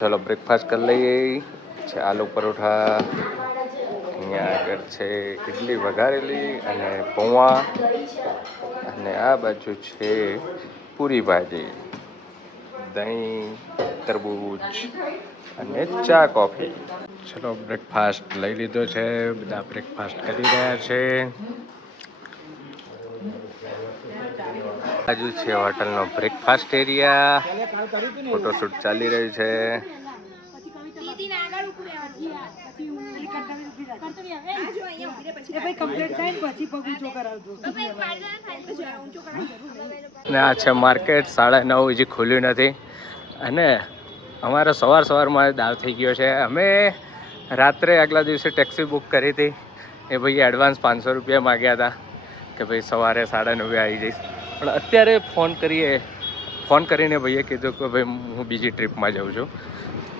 ચલો બ્રેકફાસ્ટ કરી લઈએ છે આલુ પરોઠા અહીંયા આગળ છે ઇડલી વઘારેલી અને પૌવા અને આ બાજુ છે પૂરી ભાજી દહીં તરબૂચ અને ચા કોફી ચલો બ્રેકફાસ્ટ લઈ લીધો છે બધા બ્રેકફાસ્ટ કરી રહ્યા છે બાજુ છે હોટલનો બ્રેકફાસ્ટ એરિયા ફોટોશૂટ ચાલી રહ્યું છે ને આ છે માર્કેટ 9:30 હજી ખુલ્યું નથી અને અમારો સવારમાં દાવ થઈ ગયો છે અમે રાત્રે આગલા દિવસે ટેક્સી બુક કરી હતી એ ભાઈએ એડવાન્સ 500 રૂપિયા માગ્યા હતા કે ભાઈ સવારે 9:30 આવી જઈશ પણ અત્યારે ફોન કરીને ભાઈએ કીધું કે ભાઈ હું બીજી ટ્રીપમાં જાઉં છું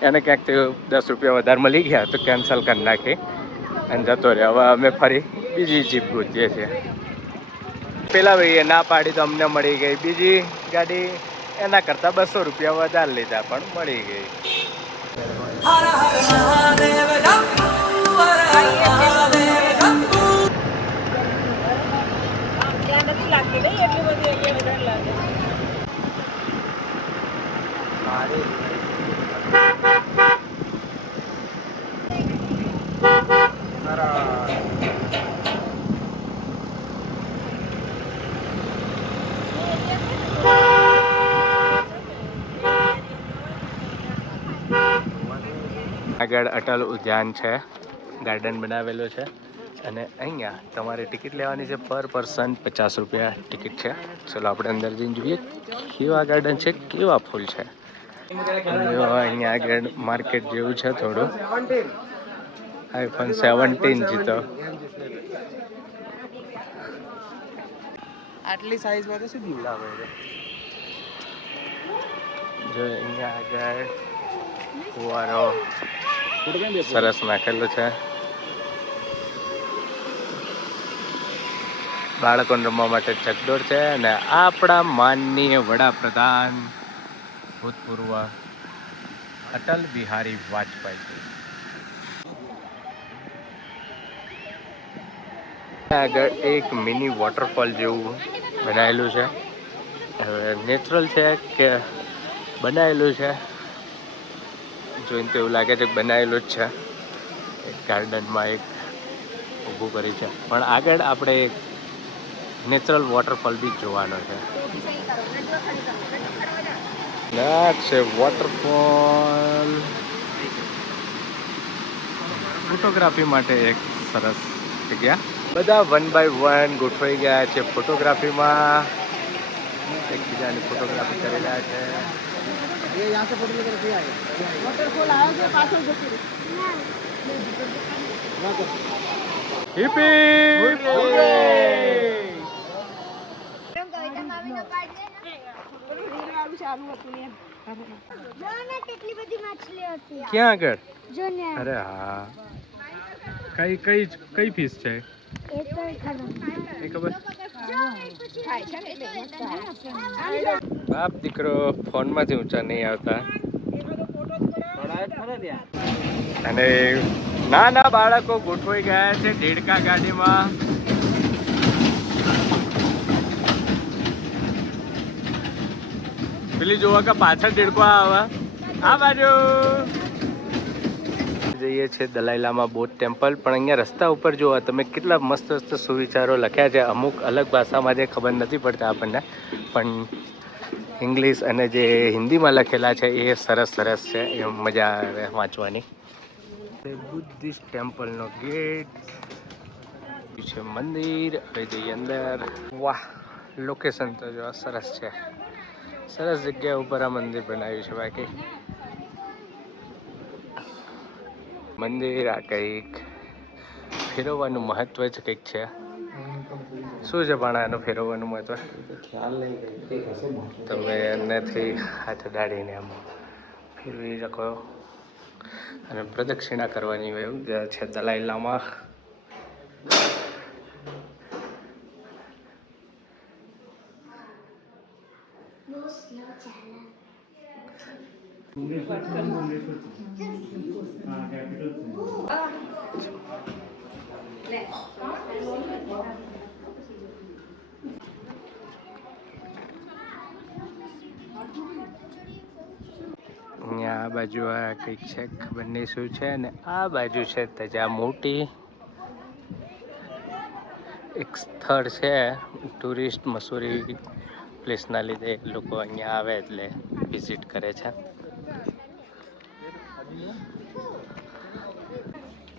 એને ક્યાંક 10 રૂપિયા વધારે મળી ગયા તો કેન્સલ કરી નાખી અને જતો રહ્યો હવે અમે ફરી બીજી જીપ ગોતીએ છીએ પેલા ભાઈએ ના પાડી તો અમને મળી ગઈ બીજી ગાડી એના કરતાં 200 રૂપિયા વધારે લીધા પણ મળી ગઈ આગળ અટલ ઉદ્યાન છે ગાર્ડન બનાવેલો છે અને અહીંયા તમારે ટિકિટ લેવાની છે પર પર્સન 50 રૂપિયા ટિકિટ છે ચલો આપણે અંદર જઈને જોઈએ કેવા ગાર્ડન છે કેવા ફૂલ છે અહીંયા આગળ માર્કેટ જેવું છે થોડું iPhone 17 જીતો આટલી સાઈઝમાં તો શું દીવડાવે છે જો અહીંયા આગળ ફુવારો સરસ નાખેલું છે બાળકોને રમવા માટે ચકડોળ છે અને આપણા માનનીય વડાપ્રધાન ભૂતપૂર્વ અટલ બિહારી વાજપેયી આગળ એક મિની વોટરફોલ જેવું બનાવેલું છે હવે નેચરલ છે કે બનાવેલું છે જોઈને તો એવું લાગે છે કે બનાવેલું જ છે એક ગાર્ડનમાં એક ઊભું કરી છે પણ આગળ આપણે એક નેચરલ વોટરફોલ બી જોવાનો છે ના છે વોટરફોલ ફોટોગ્રાફી માટે એક સરસ જગ્યા બધા 1 by 1 ગોઠવાઈ ગયા છે ફોટોગ્રાફીમાં એકબીજાની ફોટોગ્રાફી કરી રહ્યા છે ये यहाँ से फोटो लेकर के आए वॉटरफॉल आया जो पाछળ જતી રહી હિપી હુરે કવિતા મામીનો પાડ દે ને રીલ વાળું ચાલુ હતું ને જો ને કેટલી બધી માછલી હતી ક્યાં આગળ જો ને અરે હા કઈ ફિશ છે એ તો ખબર બાપ દીકરો ફોનમાંથી ઊંચા નહીં આવતા અને નાના બાળકો ગોઠવાઈ ગયા છે દેડકા ગાડીમાં પેલી જોવા કે પાછળ દેડકો આવે આ બાજુ જઈએ છીએ દલાઈ લામા બૌદ્ધ ટેમ્પલ પણ અહીંયા રસ્તા ઉપર જોવા તમે કેટલા મસ્ત મસ્ત સુવિચારો લખ્યા છે અમુક અલગ ભાષામાં જે ખબર નથી પડતા આપણને પણ ઇંગ્લિશ અને જે હિન્દીમાં લખેલા છે એ સરસ છે એ મજા આવે વાંચવાની બુદ્ધિસ્ટ ટેમ્પલનો ગેટ છે મંદિર હવે જઈએ અંદર વાહ લોકેશન તો જો સરસ છે સરસ જગ્યા ઉપર આ મંદિર બનાવ્યું છે બાકી મંદિર આ કંઈક ફેરવવાનું મહત્વ જ કંઈક છે શું છે પણ આનું ફેરવવાનું મહત્વ તમે એનાથી હાથ અડાડીને આમ ફેરવી શકો અને પ્રદક્ષિણા કરવાની હોય એવું છે દલાઈ લામા અહીંયા આ બાજુ આ કંઈક છે, ખબર નહીં શું છે, અને આ બાજુ છે તજા મોટી એક સ્થળ છે ટુરિસ્ટ મસૂરી પ્લેસના લીધે લોકો અહીંયા આવે એટલે વિઝિટ કરે છે.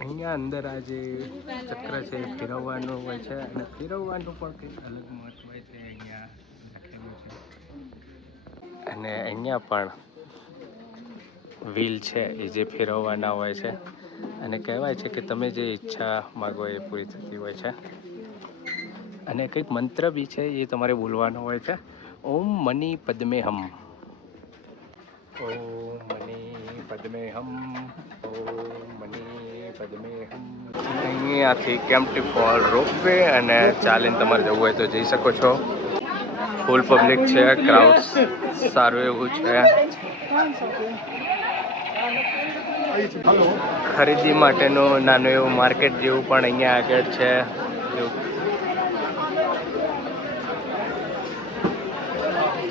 અહીંયા અંદર આ જે ચક્ર છે એ ફેરવવાનું હોય છે, અને ફેરવવાનું પણ કંઈક અલગ મહત્વ છે અહીંયા લખેલું છે. અને અહીંયા પણ વ્હીલ છે એ જે ફેરવવાના હોય છે, અને કહેવાય છે કે તમે જે ઈચ્છા માગો એ પૂરી થતી હોય છે. અને કંઈક મંત્ર બી છે એ તમારે બોલવાનો હોય છે, ઓમ મની પદ્મે હમ, ઓમ મની પદ્મે હમ, ઓમ મની પદ્મે હમ. અહીંયાથી કેમ્પ્ટી ફોલ રોપવે અને ચાલીને તમારે જવું હોય તો જઈ શકો છો. ફૂલ પબ્લિક છે, ક્રાઉડ સારું એવું છે. ખરીદી માટેનું નાનું એવું માર્કેટ જેવું પણ અહીંયા આગળ છે.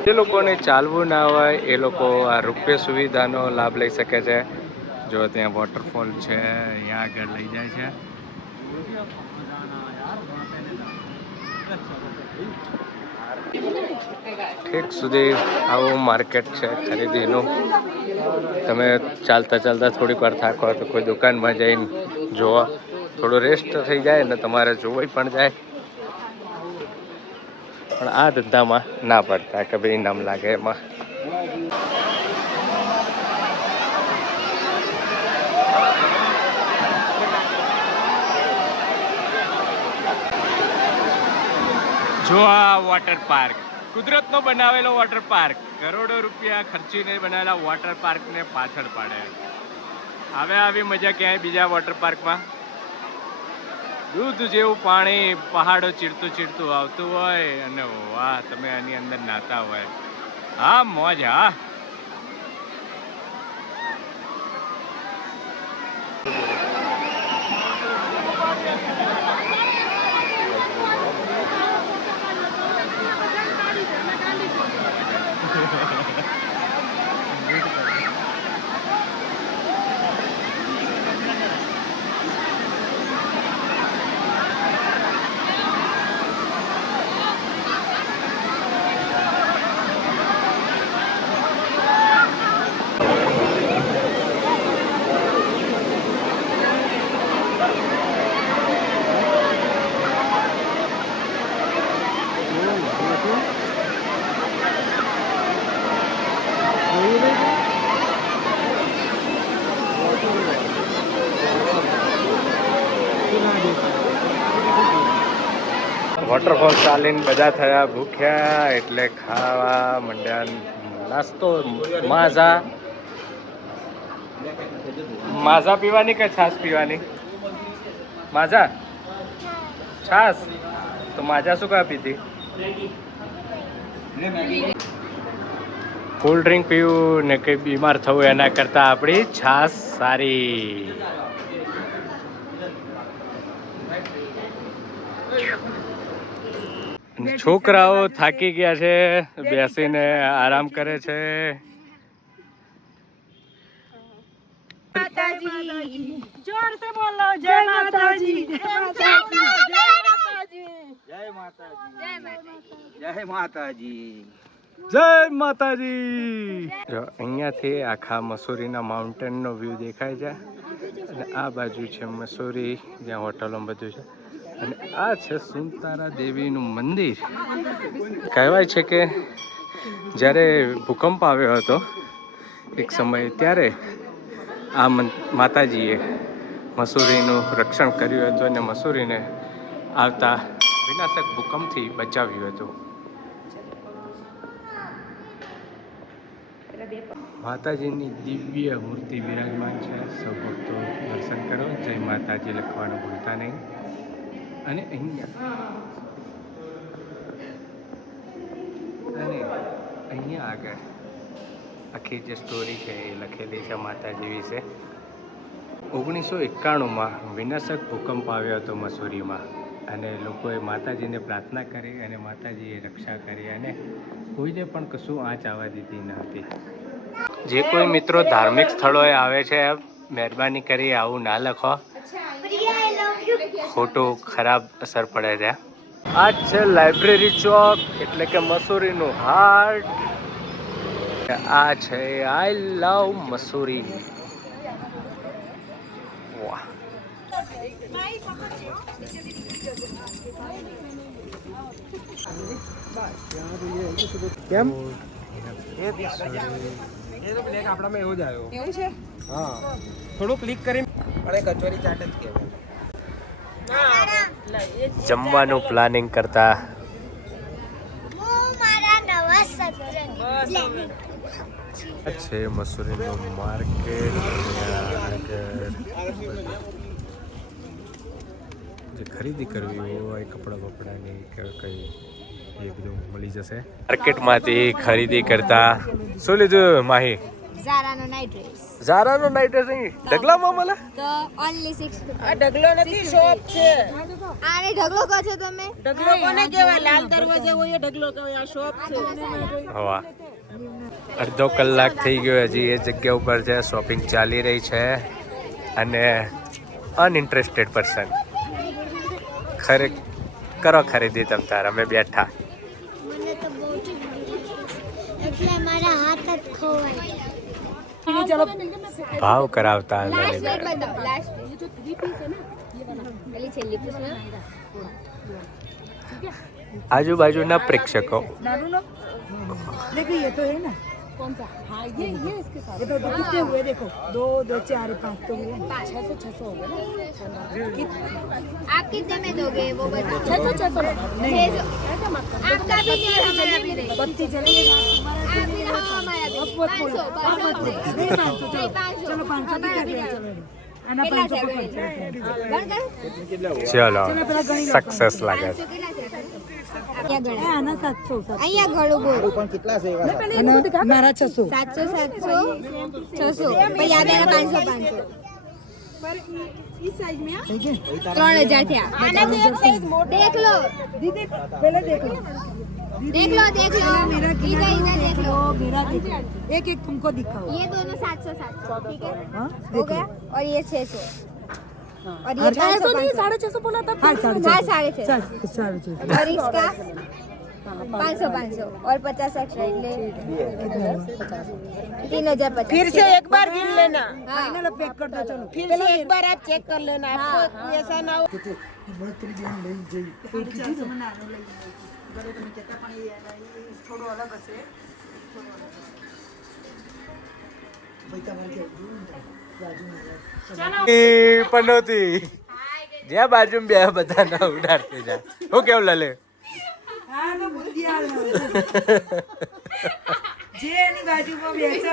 જે લોકોને ચાલવું ના હોય એ લોકો આ રોપવે સુવિધાનો લાભ લઈ શકે છે. જો ત્યાં વોટરફોલ છે, અહીંયા આગળ લઈ જાય છે. ઠીક સુધી આવું માર્કેટ છે ખરીદીનું. તમે ચાલતા ચાલતા થોડીક વાર થાકો તો કોઈ દુકાનમાં જઈને જોવા, થોડો રેસ્ટ થઈ જાય ને તમારે જોવાઈ પણ જાય. પણ આ ધંધામાં ના પડતા કે ભાઈ નામ લાગે એમાં. જો આ વોટર પાર્ક, કુદરતનો બનાવેલો વોટર પાર્ક, કરોડો રૂપિયા ખર્ચીને બનાવેલા વોટર પાર્કને પાછળ પાડે. હવે આવી મજા ક્યાંય બીજા વોટર પાર્કમાં? દૂધ જેવું પાણી પહાડો ચીરતું ચીરતું આવતું હોય, અને વાહ, તમે આની અંદર નાતા હોય. હા, મોજ. હા, વોટરફોલ ચાલીને બધા થયા ભૂખ્યા એટલે ખાવા મંડ્યા. નાસ્તો માઝા પીવાની કે છાશ પીવાની? માઝા, છાશ. તો માઝા શું કા પીધી? કોલ્ડ ડ્રિંક પીવું ને કંઈ બીમાર થવું એના કરતાં આપણી છાશ સારી. છોકરાઓ થાકી ગયા છે, બેસીને આરામ કરે છે. जोर से बोलो जय माताजी, जय माताजी, जय माताजी, जय माताजी, જય માતાજી. જો અહીંયાથી આખા મસૂરીના માઉન્ટેનનો વ્યૂ દેખાય છે, અને આ બાજુ છે મસૂરી જ્યાં હોટલો બધું છે, અને આ છે સુંતારા દેવીનું મંદિર. કહેવાય છે કે જ્યારે ભૂકંપ આવ્યો હતો એક સમયે, ત્યારે આ માતાજીએ મસૂરીનું રક્ષણ કર્યું હતું અને મસૂરીને આવતા વિનાશક ભૂકંપથી બચાવ્યું હતું. માતાજીની દિવ્ય મૂર્તિ વિરાજમાન છે. સૌ ભક્તો દર્શન કરો. જય માતાજી લખવાનું ભૂલતા નહીં. અને અહીંયા આગળ આખી જે સ્ટોરી છે એ લખેલી છે માતાજી વિશે. 1991માં વિનાશક ભૂકંપ આવ્યો હતો મસૂરીમાં અને લોકોએ માતાજીને પ્રાર્થના કરી અને માતાજીએ રક્ષા કરી અને કોઈને પણ કશું આંચ આવવા દીધી ન હતી. જે કોઈ મિત્રો ધાર્મિક સ્થળોએ આવે છે મહેરબાની કરી આવું ના લખો, ખોટું ખરાબ અસર પડે છે. આ છે લાઇબ્રેરી ચોક એટલે કે મસૂરીનું હાર્ટ. આ છે આઈ લવ મસૂરી. વાહ. કેમ એ તો બ્લેક આપણામાં એવો જ આવ્યો. એવું છે? હા, થોડું ક્લિક કરી અરે કચોરી ચાટ જ કહેવાય. જમવાનું પ્લાનિંગ કરતા છે મસૂરીનું માર્કેટ. જે ખરીદી કરવી હોય કપડાં બપડાની કે કંઈ એ બધું મળી જશે માર્કેટમાંથી. ખરીદી કરતા શું લીધું માહી? ઝારાનો નાઇટ ડ્રેસ. ઝારાનો નાઇટ ડ્રેસ નહીં ઢગલામાં મળે તો ઓન્લી 6. આ ઢગલો નથી, શોપ છે. આને ઢગલો કહો છો તમે? ઢગલો કોને કહેવાય? લાલ દરવાજા હોય એ ઢગલો કહેવાય. આ શોપ છે. વાહ. અડધો કલાક થઈ ગયો હજી એ જગ્યા ઉપર છે. શોપિંગ ચાલી રહી છે અને અનઇન્ટરેસ્ટેડ પર્સન કરો ખરીદી તમ તાર. અમે બેઠા. મને તો બહુ જ એટલે મારા હાથ જ ખોવાય. ભાવ કરાવતા લાસ્ટ વેટ બતાવો. લાસ્ટ જો 3 પીસ है ना ये वाला पहले छेली पीस में આજુબાજુના પ્રેક્ષકો देखो ये तो है ना. कौन सा? हाँ ये इसके साथ. ये तो कितने हुए देखो? 2 2 4 5 तो हुए. 600 हो गए ना. आप कितने में दोगे वो बताओ. 600 नहीं आपका भी नहीं हमारा भी नहीं. बत्ती चलेगी. आप भी हाँ हमारा भी 500 चलो 500 भी कर दिया. आना 500 बंद कर. ચલો સક્સેસ લાગે છે. आना 700. અહીંયા ગળું બોલ. मारा 600. 700 પછી આ બેના 500 पर इस साइज में ठीक है. 3000 થયા. આના તો એક સાઈઝ મોટો. देख लो दीदी पहले देख लो. देख लो इधर देख लो. मेरा देखो. एक एक तुमको दिखाओ. ये दोनों 700 ठीक है हाँ हो गया. और ये 600 और ये 600 नहीं 650 बोला था. हाँ 650 650. और इसका 500 और 50 एक्स्ट्रा એટલે 3050. फिर से एक बार गिन लेना. हाँ. फाइनल पैक कर दो. चलो फिर से एक बार आप चेक कर लेना. आपको ऐसा ना हो. થોડો અલગ હશે. પનોતી જ્યાં બાજુ બે બધા ના ઉડાડતી જાય. હું કેવું લલે? હા તો બુદ્ધિયાળ જે એની બાજુમાં બેસે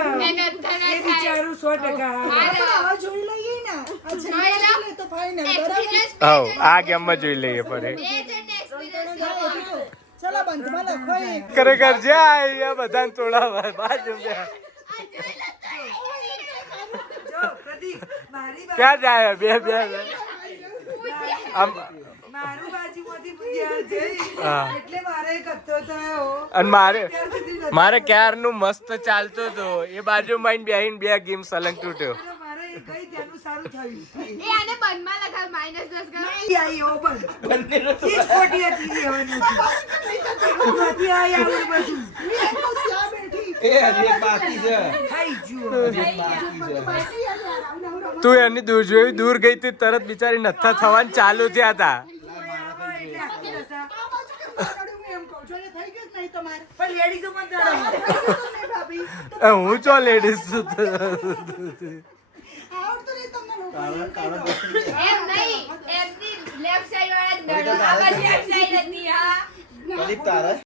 એ બિચારું 100% જોઈ લઈએ ને. તો ફાઇનલ બરાબર. હા આ ગેમમાં જોઈ લઈએ પડે. ચલો બંધમાં લખો. ખરેખર જાય બધાને તોડાવા બાજુ બે. જો પ્રદીપ મારી ક્યાં જાય બે આમ મારું બાજુમાંથી બુદ્ધિયાળ છે હા. એટલે મારે કત્તો થયો. અને મારે ક્યારનું મસ્ત ચાલતું હતું એ બાજુમાં બેહીને બે ગેમ સલંગ તૂટ્યો. મારે કઈ ત્યાંનું સારું થયું. એ આને બંધમાં લખાવ -10 કરો. આઈ ઓ બંધ. ઈ ખોટી હતી લેવાની. નથી આઈ આવું બધું. એ હજી એક બાકી છે. થઈ જુઓ. તું એની દૂર જોઈ દૂર ગઈ તી તરત બિચારી નથ્થા થવાનું ચાલુ થયા હતા. હું ચો લેડીઝ છું. એમ નહીં એમની લેફ્ટ સાઈડ વાળા જ નડો. આ બાજુ લેફ્ટ સાઈડ જ નહીં. હા પ્રદીપ તારે